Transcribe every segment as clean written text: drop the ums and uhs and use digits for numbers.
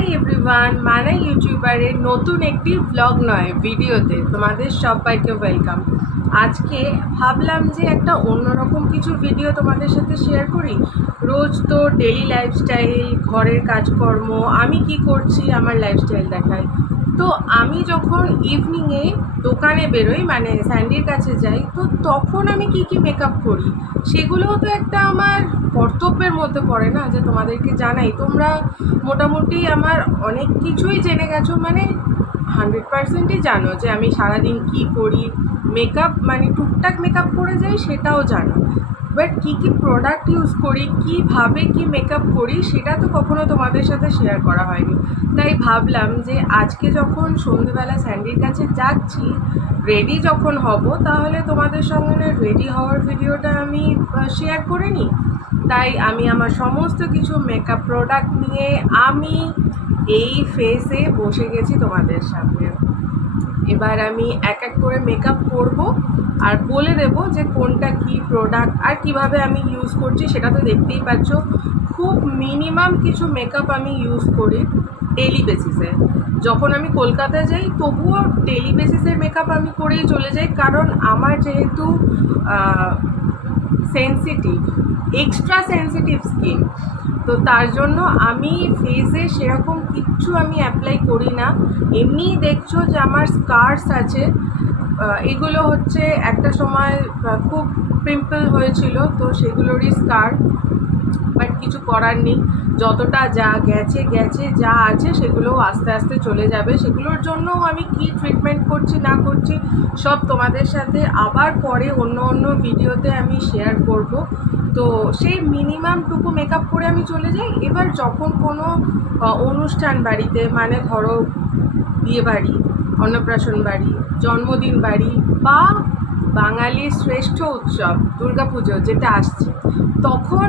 Hi everyone, মানে ইউটিউবারের নতুন একটি ব্লগ নয় ভিডিওতে তোমাদের সবাইকে ওয়েলকাম। আজকে ভাবলাম যে একটা অন্যরকম কিছু ভিডিও তোমাদের সাথে শেয়ার করি। রোজ তো ডেলি লাইফস্টাইল, ঘরের কাজকর্ম, আমি কি করছি আমার লাইফস্টাইল দেখাই। তো আমি যখন ইভিনিংয়ে দোকানে বেরোই, মানে স্যান্ডির কাছে যাই, তো তখন আমি কি কি মেকআপ করি সেগুলোও তো একটা আমার কর্তব্যের মধ্যে পড়ে না, যে তোমাদেরকে জানাই। তোমরা মোটামুটি আমার অনেক কিছুই জেনে গেছো, মানে 100%ই জানো যে আমি সারাদিন কি করি। মেকআপ মানে টুকটাক মেকআপ করে যাই সেটাও জানো, বাট কী কী প্রোডাক্ট ইউজ করি, কীভাবে কি মেকআপ করি সেটা তো কখনো তোমাদের সাথে শেয়ার করা হয়নি। তাই ভাবলাম যে আজকে যখন সন্ধ্যেবেলা স্যান্ডির কাছে যাচ্ছি, রেডি যখন হব, তাহলে তোমাদের সঙ্গে রেডি হওয়ার ভিডিওটা আমি শেয়ার করে নিই। তাই আমি আমার সমস্ত কিছু মেকআপ প্রোডাক্ট নিয়ে আমি এই ফেসে বসে গেছি তোমাদের সামনে। এবার আমি এক এক করে মেকআপ করব আর বলে দেব যে কোনটা কি প্রোডাক্ট আর কিভাবে আমি ইউজ করছি। সেটা তো দেখতেই পাচ্ছ, খুব মিনিমাম কিছু মেকআপ আমি ইউজ করি ডেলি বেসিসে। যখন আমি কলকাতা যাই তবুও ডেলি বেসিসের মেকআপ আমি করেই চলে যাই, কারণ আমার যেহেতু সেন্সিটিভ, এক্সট্রা সেন্সিটিভ স্কিন, তো তার জন্য আমি ফেসে সেরকম কিচ্ছু আমি অ্যাপ্লাই করি না। এমনিই দেখছো যে আমার স্কার্স আছে, এগুলো হচ্ছে একটা সময় খুব পিম্পল হয়েছিল, তো সেগুলোরই স্কার। বাট কিছু করার নেই, যতটা যা গেছে গেছে, যা আছে সেগুলোও আস্তে আস্তে চলে যাবে। সেগুলোর জন্যও আমি কি ট্রিটমেন্ট করছি না করছি সব তোমাদের সাথে আবার পরে অন্য অন্য ভিডিওতে আমি শেয়ার করব। তো সেই মিনিমামটুকু মেকআপ করে আমি চলে যাই। এবার যখন কোনো অনুষ্ঠান বাড়িতে, মানে ধরো বিয়ে বাড়ি, অন্নপ্রাশন বাড়ি, জন্মদিন বাড়ি বা বাঙালির শ্রেষ্ঠ উৎসব দুর্গাপুজো যেটা আসছে, তখন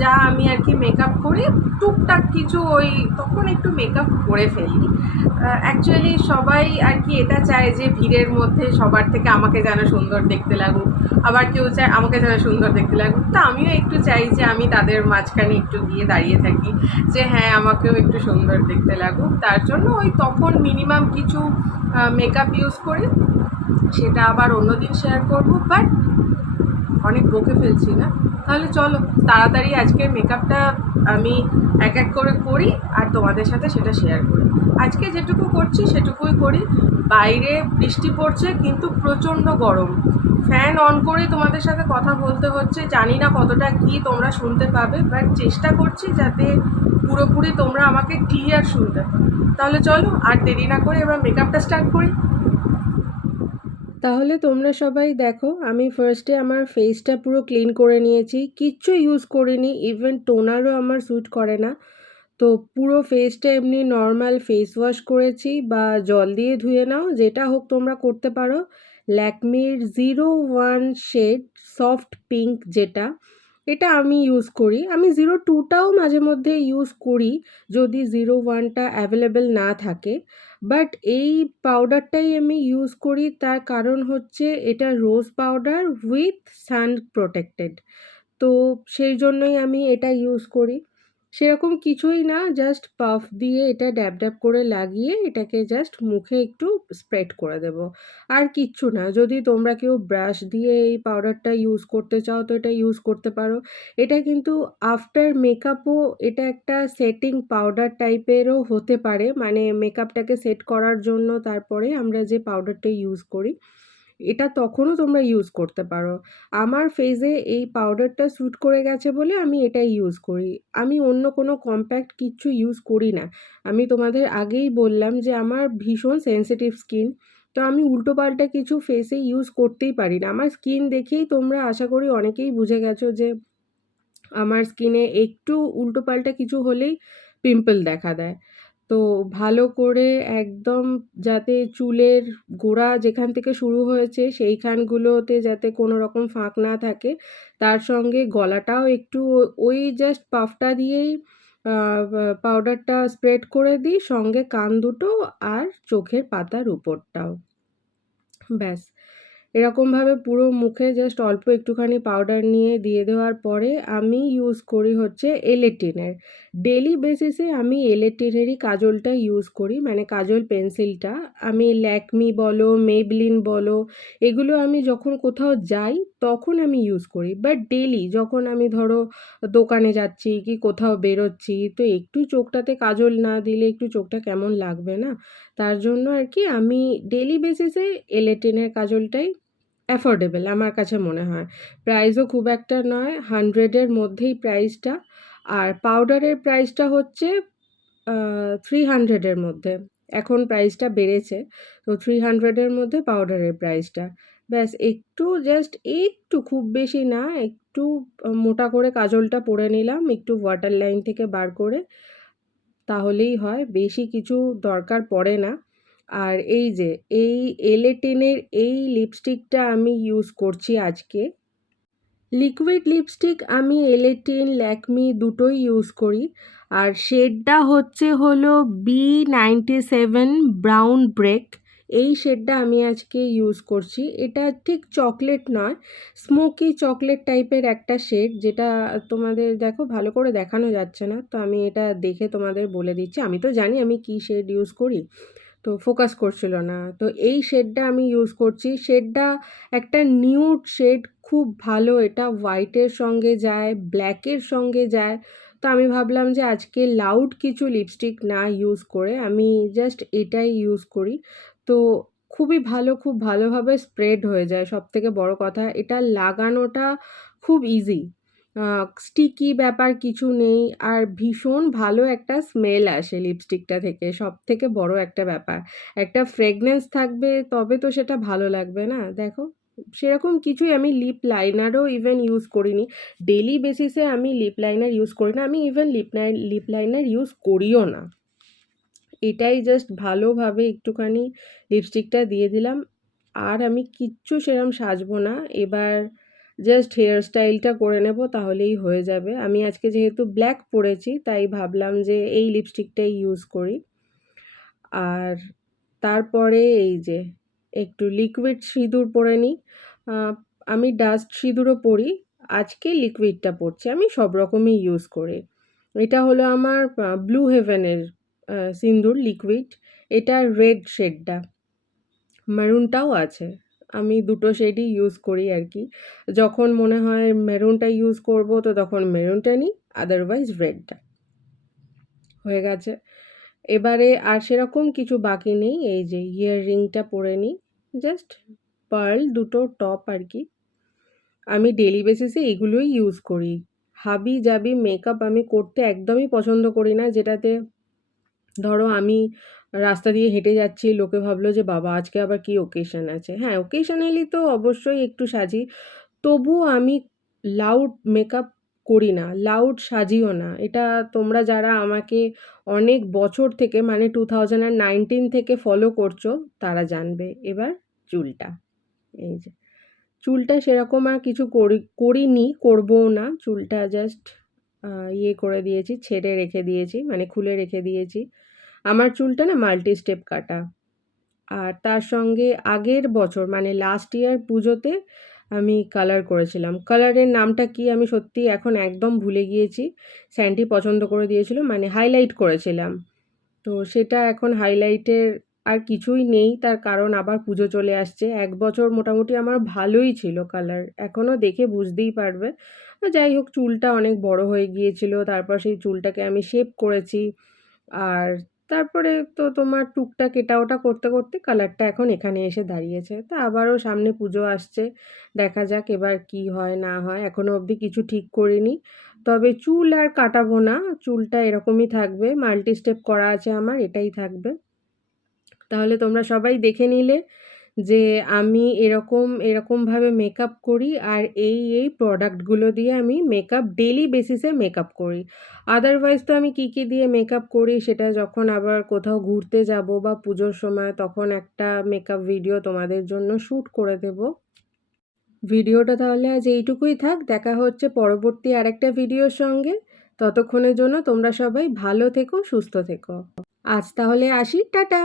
যা আমি আর কি মেকআপ করি, টুকটাক কিছু ওই তখন একটু মেকআপ করে ফেলি। অ্যাকচুয়ালি সবাই আর কি এটা চায় যে ভিড়ের মধ্যে সবার থেকে আমাকে যেন সুন্দর দেখতে লাগুক, আবার কেউ চায় আমাকে যেন সুন্দর দেখতে লাগুক। তো আমিও একটু চাই যে আমি তাদের মাঝখানে একটু গিয়ে দাঁড়িয়ে থাকি, যে হ্যাঁ আমাকেও একটু সুন্দর দেখতে লাগুক। তার জন্য ওই তখন মিনিমাম কিছু মেকআপ ইউজ করি, সেটা আবার অন্যদিন শেয়ার করব। বাট অনেক বকে ফেলছি না, তাহলে চলো তাড়াতাড়ি আজকের মেকআপটা আমি এক এক করে করি আর তোমাদের সাথে সেটা শেয়ার করি। আজকে যেটুকু করছি সেটুকুই করি। বাইরে বৃষ্টি পড়ছে কিন্তু প্রচণ্ড গরম, ফ্যান অন করেই তোমাদের সাথে কথা বলতে হচ্ছে। জানি না কতটা কি তোমরা শুনতে পাবে, বাট চেষ্টা করছি যাতে পুরোপুরি তোমরা আমাকে ক্লিয়ার শুনতে পাও। তাহলে চলো আর দেরি না করে এবার মেকআপটা স্টার্ট করি। তাহলে তোমরা সবাই দেখো, আমি ফার্স্টে আমার ফেসটা পুরো ক্লিন করে নিয়েছি, কিচ্ছু ইউজ করিনি, ইভেন টোনারও আমার স্যুট করে না। তো পুরো ফেসটা এমনি নর্মাল ফেস ওয়াশ করেছি, বা জল দিয়ে ধুয়ে নাও, যেটা হোক তোমরা করতে পারো। ল্যাকমির 01 শেড সফট পিঙ্ক, যেটা এটা আমি ইউজ করি। আমি 02টাও মাঝে মধ্যে ইউজ করি যদি 01টা অ্যাভেলেবেল না থাকে, বাট এই পাউডারটাই আমি ইউজ করি। তার কারণ হচ্ছে এটা রোজ পাউডার উইথ সান প্রোটেক্টেড, তো সেই জন্যই আমি এটা ইউজ করি। সেরকম কিছুই না, জাস্ট পাফ দিয়ে এটা ড্যাব ড্যাব করে লাগিয়ে এটাকে জাস্ট মুখে একটু স্প্রেড করে দেব, আর কিচ্ছু না। যদি তোমরা কেউ ব্রাশ দিয়ে এই পাউডারটা ইউজ করতে চাও তো এটা ইউজ করতে পারো। এটা কিন্তু আফটার মেকআপও এটা একটা সেটিং পাউডার টাইপেরও হতে পারে, মানে মেকআপটাকে সেট করার জন্য তারপরে আমরা যে পাউডারটা ইউজ করি, এটা তখনও তোমরা ইউজ করতে পারো। আমার ফেসে এই পাউডারটা স্যুট করে গেছে বলে আমি এটাই ইউজ করি। আমি অন্য কোনো কম্প্যাক্ট কিচ্ছু ইউজ করি না। আমি তোমাদের আগেই বললাম যে আমার ভীষণ সেনসিটিভ স্কিন, তো আমি উল্টোপাল্টা কিছু ফেসে ইউজ করতেই পারি না। আমার স্কিন দেখেই তোমরা আশা করি অনেকেই বুঝে গেছো যে আমার স্কিনে একটু উল্টোপাল্টা কিছু হলেই পিম্পল দেখা দেয়। তো ভালো করে একদম যাতে চুলের গোড়া যেখান থেকে শুরু হয়েছে সেইখানগুলোতে যাতে কোনো রকম ফাঁক না থাকে, তার সঙ্গে গলাটাও একটু ওই জাস্ট পাফটা দিয়েই পাউডারটা স্প্রেড করে দিই, সঙ্গে কান দুটো আর চোখের পাতার উপরটাও। ব্যাস, এরকমভাবে পুরো মুখে জাস্ট অল্প একটুখানি পাউডার নিয়ে দিয়ে দেওয়ার পরে আমি ইউজ করি হচ্ছে এলেটিনের। ডেইলি বেসিসে আমি এলেটেনেরই কাজলটা ইউজ করি, মানে কাজল পেন্সিলটা। আমি ল্যাকমি বলো, মেবলিন বলো, এগুলো আমি যখন কোথাও যাই তখন আমি ইউজ করি। বাট ডেইলি যখন আমি ধরো দোকানে যাচ্ছি কি কোথাও বেরোচ্ছি, তো একটু চোখটাতে কাজল না দিলে একটু চোখটা কেমন লাগবে না? তার জন্য আর কি আমি ডেইলি বেসিসে এলেটেনের কাজলটাই অ্যাফোর্ডেবল আমার কাছে মনে হয়। প্রাইসও খুব একটা নয়, 100 এর মধ্যেই প্রাইসটা। আর পাউডারের প্রাইসটা হচ্ছে 300 এর মধ্যে। এখন প্রাইসটা বেড়েছে। তো 300 এর মধ্যে পাউডারের প্রাইসটা। ব্যাস একটু জাস্ট একটু, খুব বেশি না, একটু মোটা করে কাজলটা পরে নিলাম একটু ওয়াটার লাইন থেকে বার করে, তাহলেই হয়, বেশি কিছু দরকার পড়ে না। আর এই যে এই এলেটেনের এই লিপস্টিকটা আমি ইউজ করছি আজকে। লিকুইড লিপস্টিক আমি এলেটেন, ল্যাকমি দুটোই ইউজ করি। আর শেডটা হলো B97 ব্রাউন ব্রেক। এই শেডটা আমি আজকে ইউজ করছি। এটা ঠিক চকলেট নয়, স্মোকি চকলেট টাইপের একটা শেড, যেটা তোমাদের দেখো ভালো করে দেখানো যাচ্ছে না, তো আমি এটা দেখে তোমাদের বলে দিচ্ছি। আমি তো জানি আমি কী শেড ইউজ করি, তো ফোকাস করছিল না। তো এই শেডটা আমি ইউজ করছি। শেডটা একটা নিউড শেড, খুব ভালো, এটা হোয়াইটের সঙ্গে যায়, ব্ল্যাকের সঙ্গে যায়। তো আমি ভাবলাম যে আজকে লাউড কিছু লিপস্টিক না ইউজ করে আমি জাস্ট এটাই ইউজ করি। তো খুবই ভালো, খুব ভালোভাবে স্প্রেড হয়ে যায়। সবথেকে বড় কথা, এটা লাগানোটা খুব ইজি, স্টিকি ব্যাপার কিছু নেই। আর ভীষণ ভালো একটা স্মেল আসে লিপস্টিকটা থেকে, সবথেকে বড় একটা ব্যাপার। একটা ফ্রেগনেন্স থাকবে তবে তো সেটা ভালো লাগবে না? দেখো, সেরকম কিছুই, আমি লিপ লাইনারও ইভেন ইউজ করিনি। ডেইলি বেসিসে আমি লিপ লাইনার ইউজ করি না, আমি ইভেন লিপ লাইনার ইউজ করিও না। এটাই জাস্ট ভালোভাবে একটুখানি লিপস্টিকটা দিয়ে দিলাম। আর আমি কিচ্ছু সেরম সাজবো না। এবার জাস্ট হেয়ার স্টাইলটা করে নেব, তাহলেই হয়ে যাবে। আমি আজকে যেহেতু ব্ল্যাক পরেছি তাই ভাবলাম যে এই লিপস্টিকটাই ইউজ করি। আর তারপরে এই যে একটু লিকুইড সিঁদুর পরে নিই। আমি ডাস্ট সিঁদুরও পরি, আজকে লিকুইডটা পরছি। আমি সব রকমই ইউজ করি। এটা হলো আমার ব্লু হেভেনের সিন্দুর লিকুইড। এটা রেড শেডটা, মেরুনটাও আছে। আমি দুটো শেডই ইউজ করি আর কি। যখন মনে হয় মেরুনটা ইউজ করব তো তখন মেরুনটা নিই, আদারওয়াইজ রেডটা। হয়ে গেছে। এবারে আর সেরকম কিছু বাকি নেই। এই যে ইয়াররিংটা পরে নিই, জাস্ট পার্ল দুটো টপ আর কি। আমি ডেইলি বেসিসে এগুলোই ইউজ করি। হাবি-জাবি মেকআপ আমি করতে একদমই পছন্দ করি না, যেটাতে ধরো আমি রাস্তা দিয়ে হেঁটে যাচ্ছি, লোকে ভাবলো যে বাবা আজকে আবার কি ওকেশন আছে। হ্যাঁ, ওকেশনালি তো অবশ্যই একটু সাজি, তবুও আমি লাউড মেকআপ করি না, লাউড সাজিও না। এটা তোমরা যারা আমাকে অনেক বছর থেকে, মানে 2019 থেকে ফলো করছো তারা জানবে। এবার চুলটা, এই যে চুলটা সেরকম আর কিছু করিনি, করবও না। চুলটা জাস্ট ইয়ে করে দিয়েছি, ছেড়ে রেখে দিয়েছি, মানে খুলে রেখে দিয়েছি। আমার চুলটা না মাল্টি স্টেপ কাটা। আর তার সঙ্গে আগের বছর মানে লাস্ট ইয়ার পুজোতে আমি কালার করেছিলাম। কালারের নামটা কি আমি সত্যি এখন একদম ভুলে গিয়েছি। স্যান্ডি পছন্দ করে দিয়েছিল, মানে হাইলাইট করেছিলাম। তো সেটা এখন হাইলাইটের আর কিছুই নেই, তার কারণ আবার পুজো চলে আসছে। 1 বছর মোটামুটি আমার ভালোই ছিল কালার, এখনও দেখে বুঝতেই পারবে। যাই হোক, চুলটা অনেক বড় হয়ে গিয়েছিল, তারপর সেই চুলটাকে আমি শেপ করেছি। আর তারপরে তো তোমার টুকটাক এটা ওটা করতে করতে কালারটা এখন এখানে এসে দাঁড়িয়েছে। তা আবারও সামনে পুজো আসছে, দেখা যাক এবার কি হয় না হয়, এখনও অবধি কিছু ঠিক করিনি। তবে চুল আর কাটাবো না, চুলটা এরকমই থাকবে, মাল্টি স্টেপ করা আছে আমার, এটাই থাকবে। তাহলে তোমরা সবাই দেখে নিলে যে আমি এরকমভাবে মেকআপ করি, আর এই প্রোডাক্টগুলো দিয়ে আমি মেকআপ ডেইলি বেসিসে মেকআপ করি। আদারওয়াইজ তো আমি কী দিয়ে মেকআপ করি সেটা যখন আবার কোথাও ঘুরতে যাব বা পুজোর সময়, তখন একটা মেকআপ ভিডিও তোমাদের জন্য শ্যুট করে দেব। ভিডিওটা তাহলে আজ এইটুকুই থাক, দেখা হচ্ছে পরবর্তী আরেকটা ভিডিওর সঙ্গে। ততক্ষণের জন্য তোমরা সবাই ভালো থেকো, সুস্থ থেকো। আজ তাহলে আসি, টাটা।